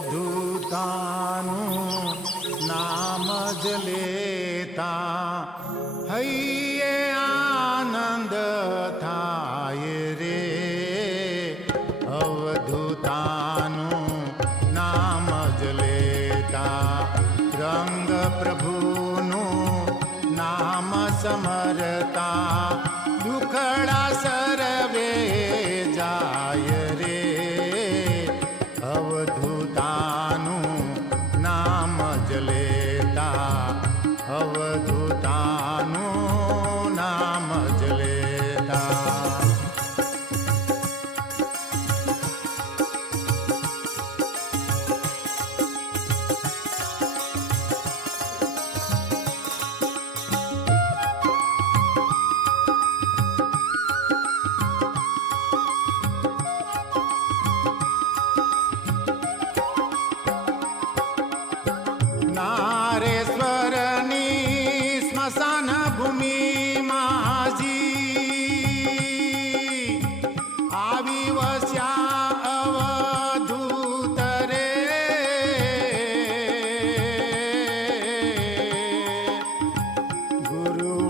અવધૂતાનું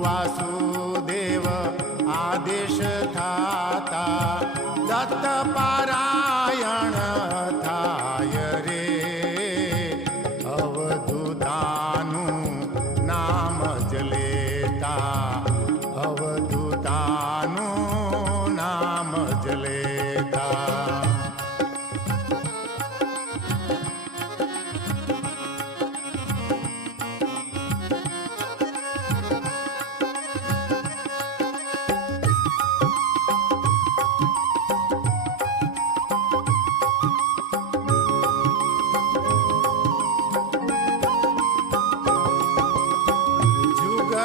वासुदेव आदेश थाता दत्त पारायण थाय रे। अवधुतानु नाम जलेता।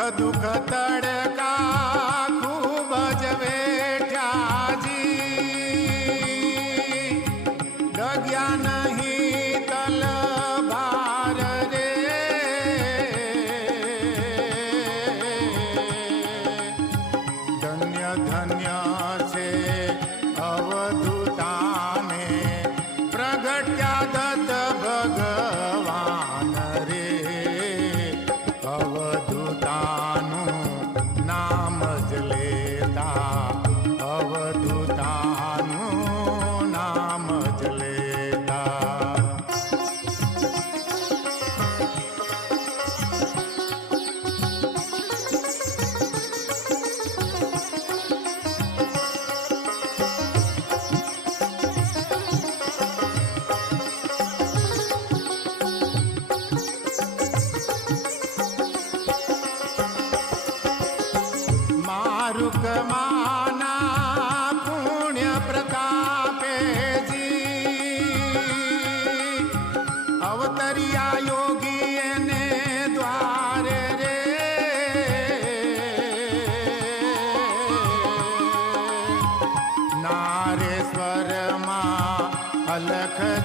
दुख दुख तडका.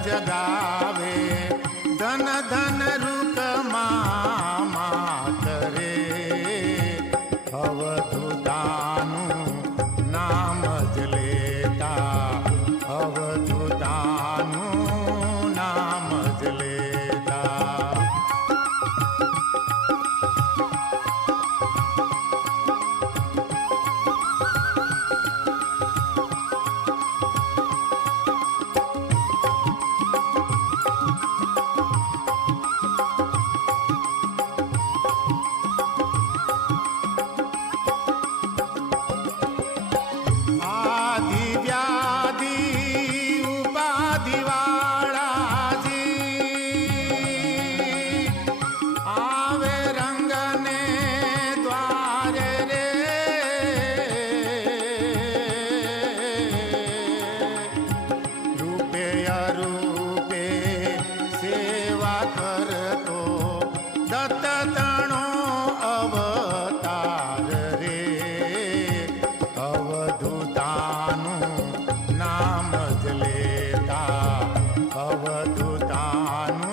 जगावे। धन धन रुकमा मधुतान